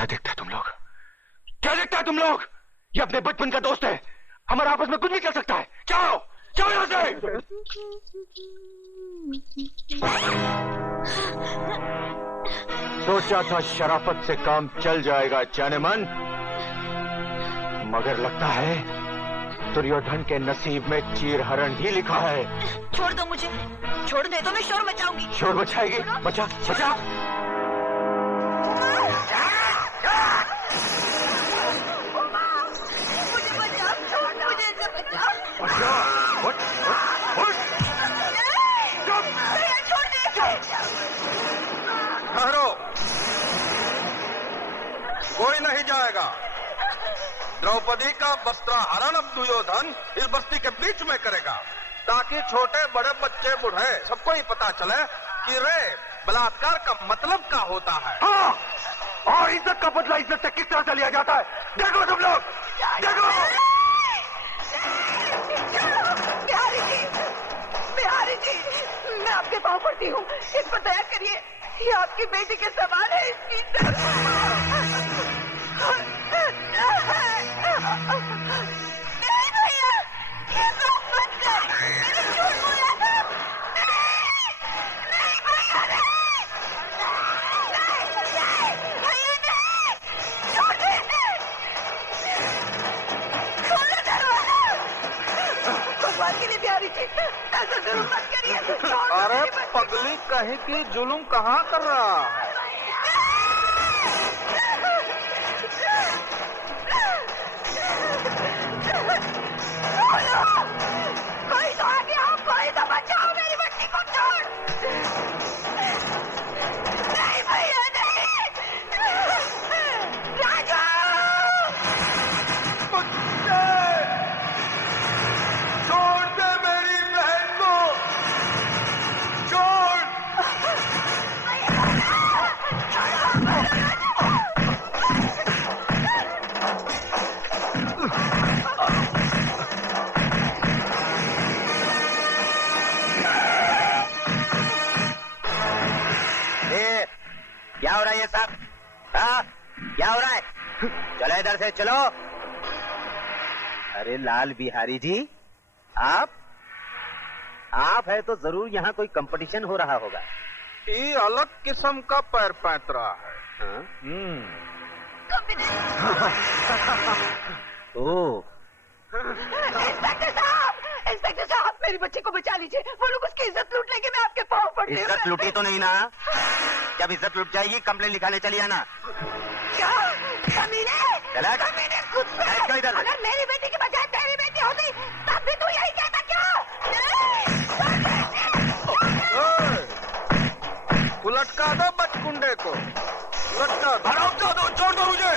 क्या देखता है तुम लोग? क्या देखता है तुम लोग? ये अपने बचपन का दोस्त है, हमारे आपस में कुछ भी चल सकता है। जाओ जाओ यहाँ से। सोचा था शराफत से काम चल जाएगा जाने मन, मगर लगता है दुर्योधन के नसीब में चीरहरण ही लिखा है। छोड़ दो मुझे, छोड़ दे तो मैं शोर मचाऊंगी। शोर मचाएगी? बचा बचा। मुझे बचाओ, मुझे इनसे बचाओ। छोड़ दे। ठहरो, कोई नहीं जाएगा। द्रौपदी का वस्त्राहरण अब दुर्योधन इस बस्ती के बीच में करेगा, ताकि छोटे बड़े बच्चे बूढ़े सबको ही पता चले कि रे बलात्कार का मतलब क्या होता है। हाँ, और इज्जत का बदला इज्जत से किस तरह से लिया जाता है देखो तुम लोग, देखो। बिहारी जी, मैं आपके पाँव पड़ती हूँ, इस पर दया करिए। ये आपकी बेटी के सवाल है, इसकी नहीं भैया, ये बात मत कर, मैंने झूठ बोला था। नहीं भैया, नहीं भैया, नहीं, छोड़ दे इसे। खोलो दरवाजा। भगवान के लिए बिहारी जी, ऐसा जुल्म मत करिए। अरे पगली कहीं की जुल्म कहाँ कर रहा है? कोई तो आगे आओ, कोई तो बचाओ मेरी बच्ची को। छोड़। नहीं भैया, नहीं। राजू, छोड़ दे मेरी बहन को, छोड़। क्या हो रहा है ये सब? हाँ, क्या हो रहा है? चलो इधर से चलो। अरे लाल बिहारी जी, आप है तो जरूर यहाँ कोई कंपटीशन हो रहा होगा। ये अलग किस्म का पैर पैंतरा है। हाँ? ओ, इंस्पेक्टर साहब, मेरी बच्ची को बचा लीजिए। वो लोग उसकी इज्जत लूट लेंगे, मैं आपके पाँव पड़ती हूँ। इज्जत लूटी तो नहीं ना? जब इज्जत लूट जाएगी कंप्लेन लिखाने चली आना। क्या? कमीने, कमीने, कुत्ते। इधर। अगर मेरी बेटी की बजाय तेरी बेटी होती, तब भी तू यही कहता क्या? उलटका दो बचकुंडे को, उलटका दो, छोड़ दो मुझे।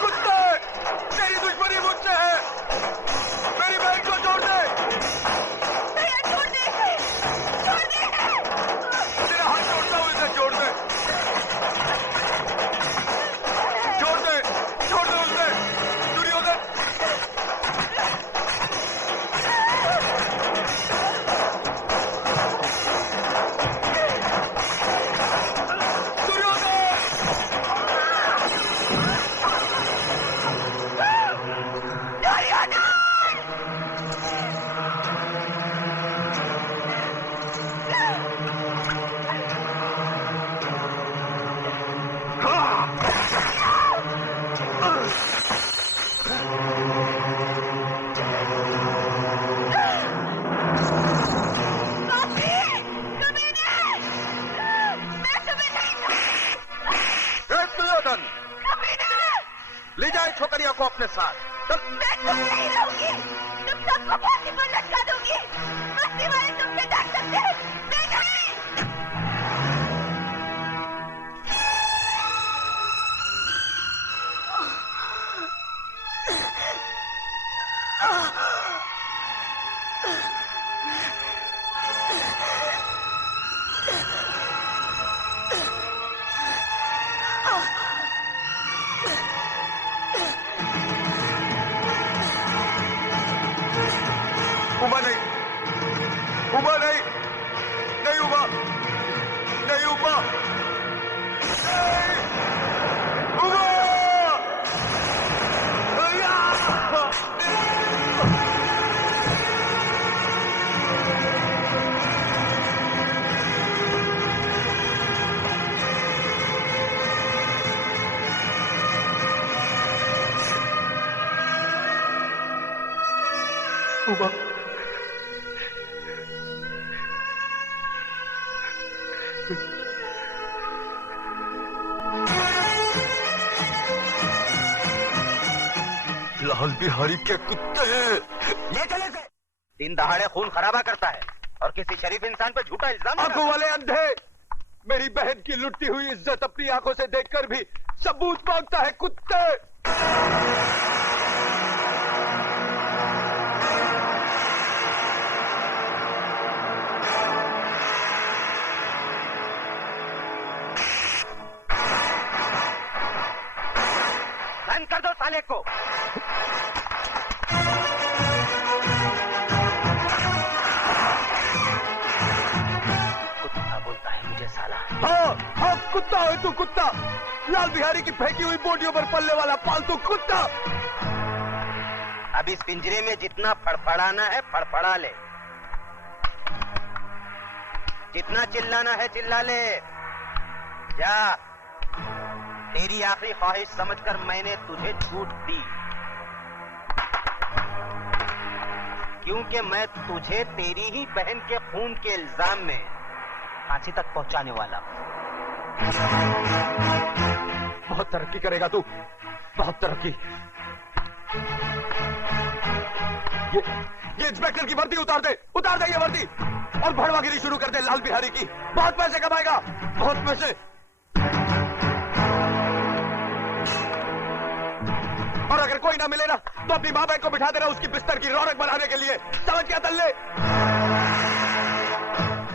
कुत्ते, तेरी दुश्मनी मुझसे है, मेरी बहन को छोड़ दे। छोड़ दे, छोड़ दे। तेरा हाथ छोड़ता हूँ, इसे छोड़ दे, छोड़ दे, छोड़ दे उसे। दुर्योधन, ले जाए छोकरिया को अपने साथ। मैं तुम नहीं रहूंगी, तुम सबको फांसी पर लटका दूंगी। बस्ती वाले तुमसे डर सकते हैं, मैं नहीं। उमा नहीं, उमा नहीं, नहीं उमा। उमा, लाल बिहारी के कुत्ते ले चले से। दिन दहाड़े खून खराबा करता है और किसी शरीफ इंसान पर झूठा इल्जाम आंखों वाले अंधे, मेरी बहन की लुटती हुई इज्जत अपनी आंखों से देखकर भी सबूत मांगता है कुत्ते। बंद कर दो साले को। कुत्ता बोलता है मुझे साला। हाँ हाँ, कुत्ता है तू, कुत्ता, लाल बिहारी की फेंकी हुई बोटियों पर पलने वाला पालतू कुत्ता। अब इस पिंजरे में जितना फड़फड़ाना है फड़फड़ा ले, जितना चिल्लाना है चिल्ला ले। जा, तेरी आखिरी ख्वाहिश समझकर मैंने तुझे छूट दी, क्योंकि मैं तुझे तेरी ही बहन के खून के इल्जाम में फांसी तक पहुंचाने वाला हूं। बहुत तरक्की करेगा तू, बहुत तरक्की। ये इंस्पेक्टर की वर्दी उतार दे, उतार दे ये वर्दी, और भड़वागिरी शुरू कर दे लाल बिहारी की। बहुत पैसे कमाएगा, बहुत पैसे। और अगर कोई ना मिले ना तो अपनी माँ बहन को बिठा देना उसकी बिस्तर की रौनक बढ़ाने के लिए। समझ क्या दल्ले?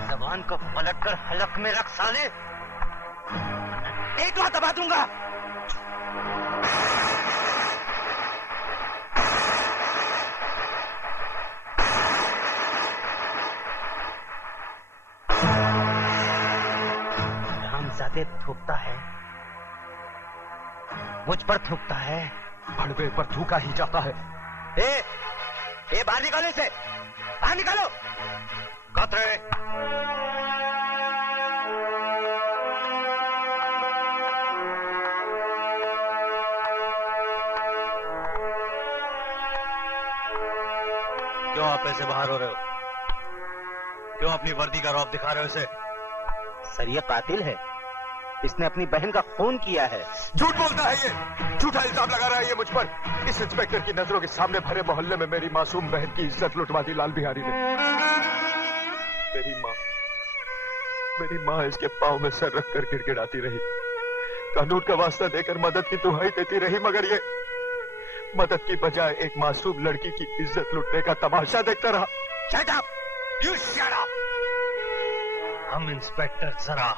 जबान को पलट कर हलक में रख साले, एक बात दबा दूंगा। रामजादे थूकता है, मुझ पर थूकता है, भड़वे पर थूका ही जाता है। ए बाहर निकालो इसे, बाहर निकालो। कतरे क्यों आप ऐसे बाहर हो रहे हो? क्यों अपनी वर्दी का रौब दिखा रहे हो इसे? सर ये कातिल है, इसने अपनी बहन का खून किया है। झूठ बोलता है ये, झूठा इल्जाम लगा रहा है ये मुझ पर। इस इंस्पेक्टर की नजरों के सामने भरे मोहल्ले में मेरी मासूम बहन की इज्जत लुटवा दी लाल बिहारी ने। मेरी माँ इसके पाँव में सर रखकर गिड़गिड़ाती रही, कानून का वास्ता देकर मदद की दुहाई देती रही, मगर ये मदद की बजाय एक मासूम लड़की की इज्जत लुटने का तमाशा देखता रहा। Shut up! You shut up! हम इंस्पेक्टर जरा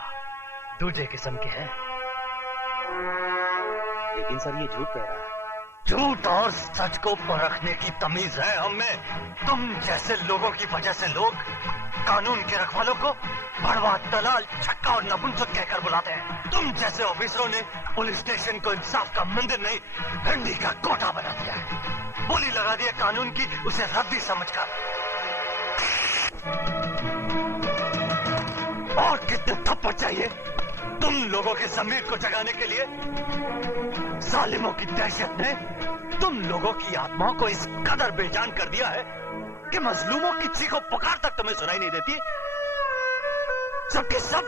दूजे किस्म के हैं। लेकिन सर ये झूठ कह रहा है। झूठ और सच को परखने की तमीज है हम में। तुम जैसे लोगों की वजह से लोग कानून के रखवालों को बड़वा, दलाल, छक्का और नपुंसक कहकर बुलाते हैं। तुम जैसे ऑफिसरों ने पुलिस स्टेशन को इंसाफ का मंदिर नहीं, भिंडी का कोटा बना दिया है। बोली लगा दी है कानून की, उसे रद्दी समझकर। और कितने थप्पड़ चाहिए तुम लोगों के जमीर को जगाने के लिए? जालिमों की दहशत ने तुम लोगों की आत्माओं को इस कदर बेजान कर दिया है कि मजलूमों की चीखों पुकार तक तुम्हें सुनाई नहीं देती। सबके सब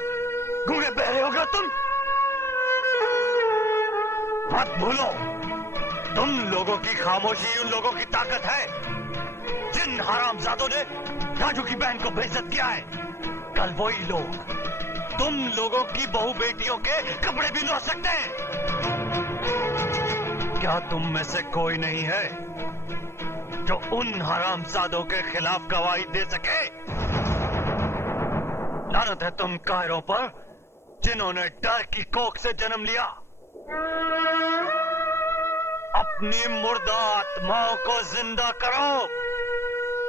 गूंगे बहरे हो गए तुम। मत भूलो, तुम लोगों की खामोशी उन लोगों की ताकत है जिन हरामजादों ने राजू की बहन को बेइज्जत किया है। कल वही लोग तुम लोगों की बहू बेटियों के कपड़े भी धो सकते हैं। क्या तुम में से कोई नहीं है जो उन हरामजादों के खिलाफ गवाही दे सके? लानत है तुम कायरों पर जिन्होंने डर की कोख से जन्म लिया। अपनी मुर्दा आत्माओं को जिंदा करो।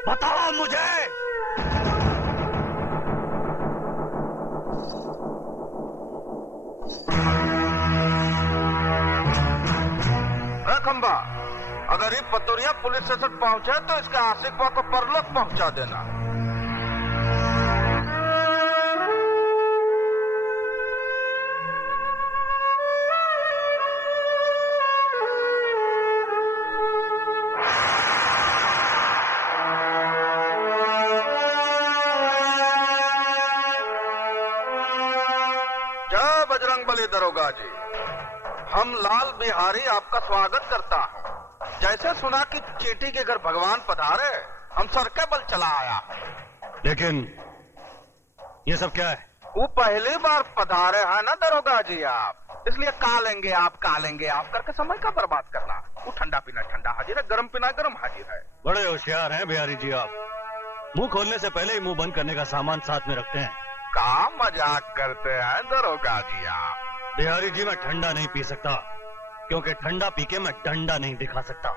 बताओ मुझे, खंबा, अगर ये पतोरिया पुलिस स्टेशन पहुंचे तो इसके आशिकवा को परलोक पहुंचा देना। दरोगा जी, हम लाल बिहारी आपका स्वागत करता हूँ। जैसे सुना कि चींटी के घर भगवान पधारे, हम सर के बल चला आया हूँ। लेकिन ये सब क्या है? वो पहली बार पधारे हैं ना दरोगा जी आप, इसलिए कालेंगे आप करके समय का बर्बाद करना। वो ठंडा पीना ठंडा हाजिर है, गरम पीना गरम हाजिर है। बड़े होशियार हैं बिहारी जी आप। मुंह खोलने से पहले ही मुंह बंद करने का सामान साथ में रखते हैं। का मजाक करते हैं दरोगा जी आप? बिहारी जी मैं ठंडा नहीं पी सकता, क्योंकि ठंडा पी के मैं डंडा नहीं दिखा सकता,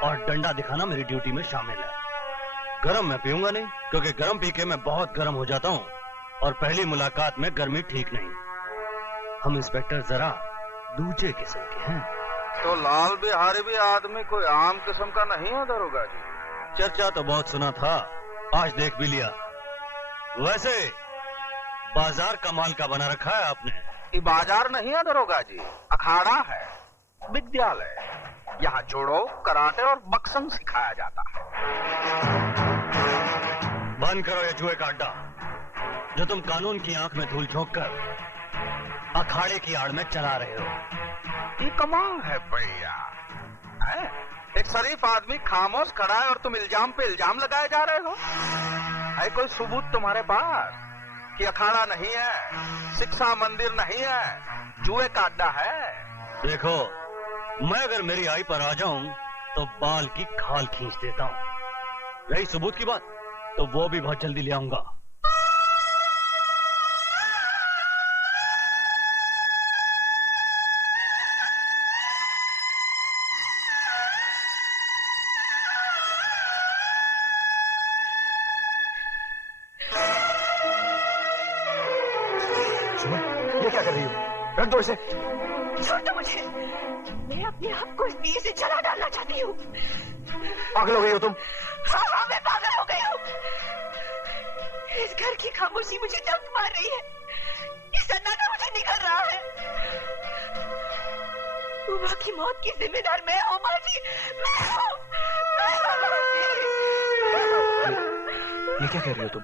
और डंडा दिखाना मेरी ड्यूटी में शामिल है। गरम मैं पीऊंगा नहीं, क्योंकि गरम पी के मैं बहुत गरम हो जाता हूँ, और पहली मुलाकात में गर्मी ठीक नहीं। हम इंस्पेक्टर जरा दूसरे किस्म के हैं। तो लाल बिहारी भी आदमी कोई आम किस्म का नहीं है दरोगा जी? चर्चा तो बहुत सुना था, आज देख भी लिया। वैसे बाजार कमाल का बना रखा है आपने। ये बाजार नहीं है दरोगा जी, अखाड़ा है, विद्यालय। यहाँ जोड़ो, कराटे और बक्संग सिखाया जाता है। बंद करो ये जुए का अड्डा, जो तुम कानून की आंख में धूल झोंक कर अखाड़े की आड़ में चला रहे हो। ये कमाल है भैया, एक शरीफ आदमी खामोश खड़ा है और तुम इल्जाम पे इल्जाम लगाए जा रहे हो। है कोई सबूत तुम्हारे पास कि अखाड़ा नहीं है, शिक्षा मंदिर नहीं है, जुए का अड्डा है? देखो, मैं अगर मेरी आई पर आ जाऊं तो बाल की खाल खींच देता हूं। रही सबूत की बात, तो वो भी बहुत जल्दी ले आऊंगा। ये क्या कर रही हो? रख दो इसे। छोड़ दो मुझे, मैं अपने आप को इस दिए से जला डालना चाहती हूँ। पागल हो गई हो तुम? हाँ, मैं पागल हो गई हूँ। इस घर की खामोशी मुझे दंग मार रही है, ये सन्नाटा मुझे निकल रहा है। उमा की मौत की जिम्मेदार मैं हूँ माँ जी, मैं हूँ। ये क्या कह रही हो तुम?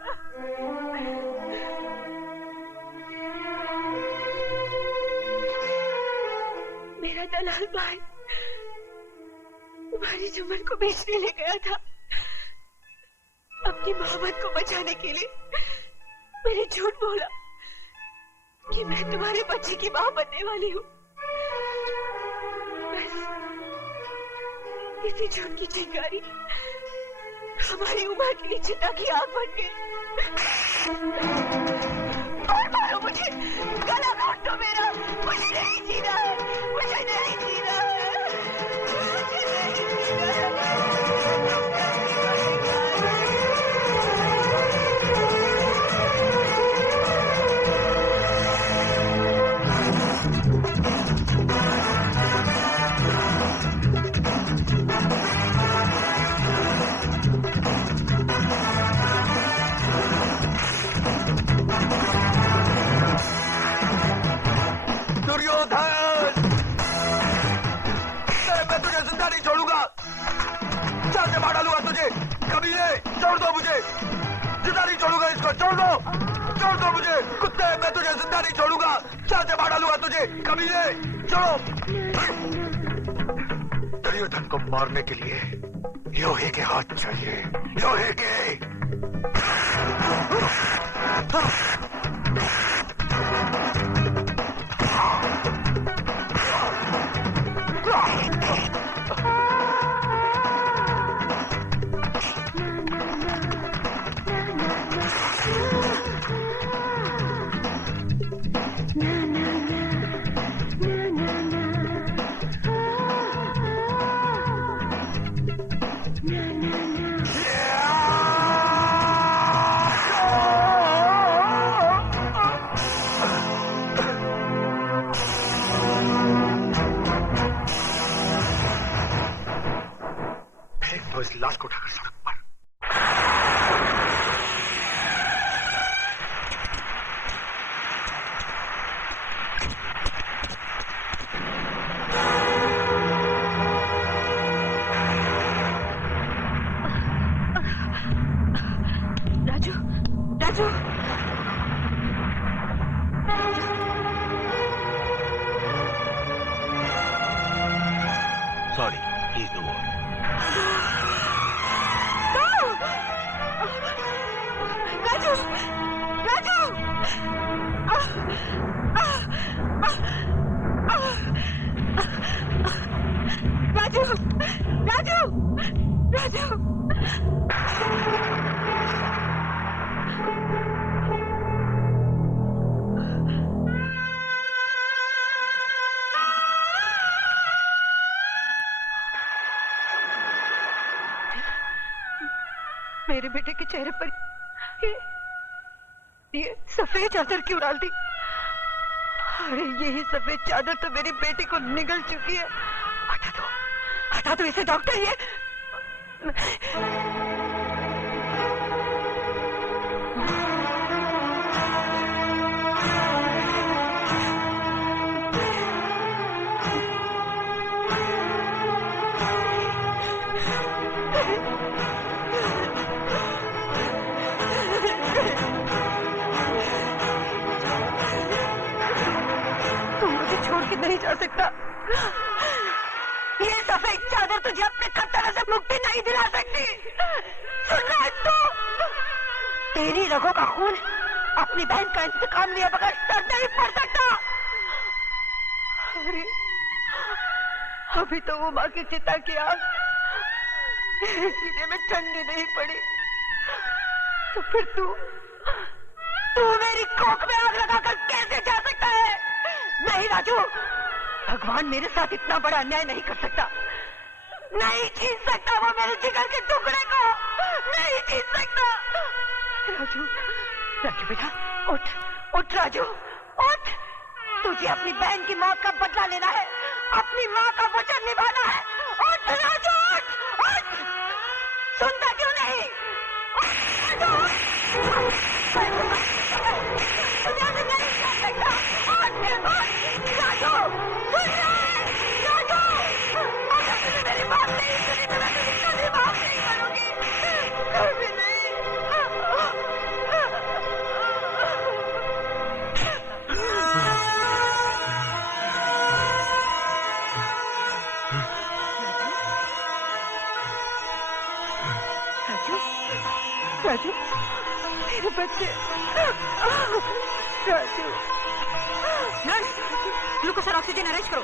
मेरा दलाल भाई तुम्हारी जुम्मन को बेचने ले गया था। अपनी मोहब्बत को बचाने के लिए मैंने झूठ बोला कि मैं तुम्हारे बच्चे की मां बनने वाली हूँ। बस इसी झूठ की चिंगारी हमारी उम्र के लिए चिता की आग बन गई। और मारो मुझे, गला घोट दो मेरा, मुझे नहीं जीना है, मुझे नहीं जीना है, मुझे नहीं जीना है। छोड़ दो मुझे, जिंदा नहीं छोड़ूंगा इसको, छोड़ दो मुझे कुत्ते, मैं तुझे जिंदा नहीं छोड़ूंगा, चाहते मार डालूंगा तुझे, कमीने, छोड़ो। दुर्योधन को मारने के लिए लोहे के हाथ चाहिए, लोहे के। तो इस लाश को उठाकर सड़क पर। Raju, Raju, sorry, he is the one. Raju, Raju, Raju, Raju, Raju. मेरे बेटे के चेहरे पर ये सफेद चादर क्यों डाल दी? अरे यही सफेद चादर तो मेरी बेटी को निगल चुकी है। हटा दो इसे डॉक्टर। ये नहीं जा सकता। ये सफेद चादर तुझे अपने खतरे से मुक्ति नहीं दिला सकती। सुन रहा है तू? तेरी रगों का खून अपनी बहन का इंतकाम लिया बगैर सर नहीं पड़ सकता। अरे अभी तो वो माँ की चिता की आग सीने में ठंडी नहीं पड़ी, तो फिर तू मेरी कोख में आग लगाकर कैसे जा सकता है? नहीं राजू, भगवान मेरे साथ इतना बड़ा अन्याय नहीं कर सकता। नहीं छीन सकता वो मेरे जिगर के टुकड़े को, नहीं छीन सकता। राजू, राजू बेटा उठ, उठ राजू, उठ। तुझे अपनी बहन की मौत का बदला लेना है, अपनी माँ का वचन निभाना है। उठ राजू, उठ, उठ। सुनता क्यों नहीं? राजू, मेरी बात नहीं सुनी तो मैं तुझे कभी माफ नहीं करूंगी, कभी नहीं। राजू, राजू, मेरे बच्चे। राजू, नर्स, ग्लूकोज और ऑक्सीजन अरेंज करो।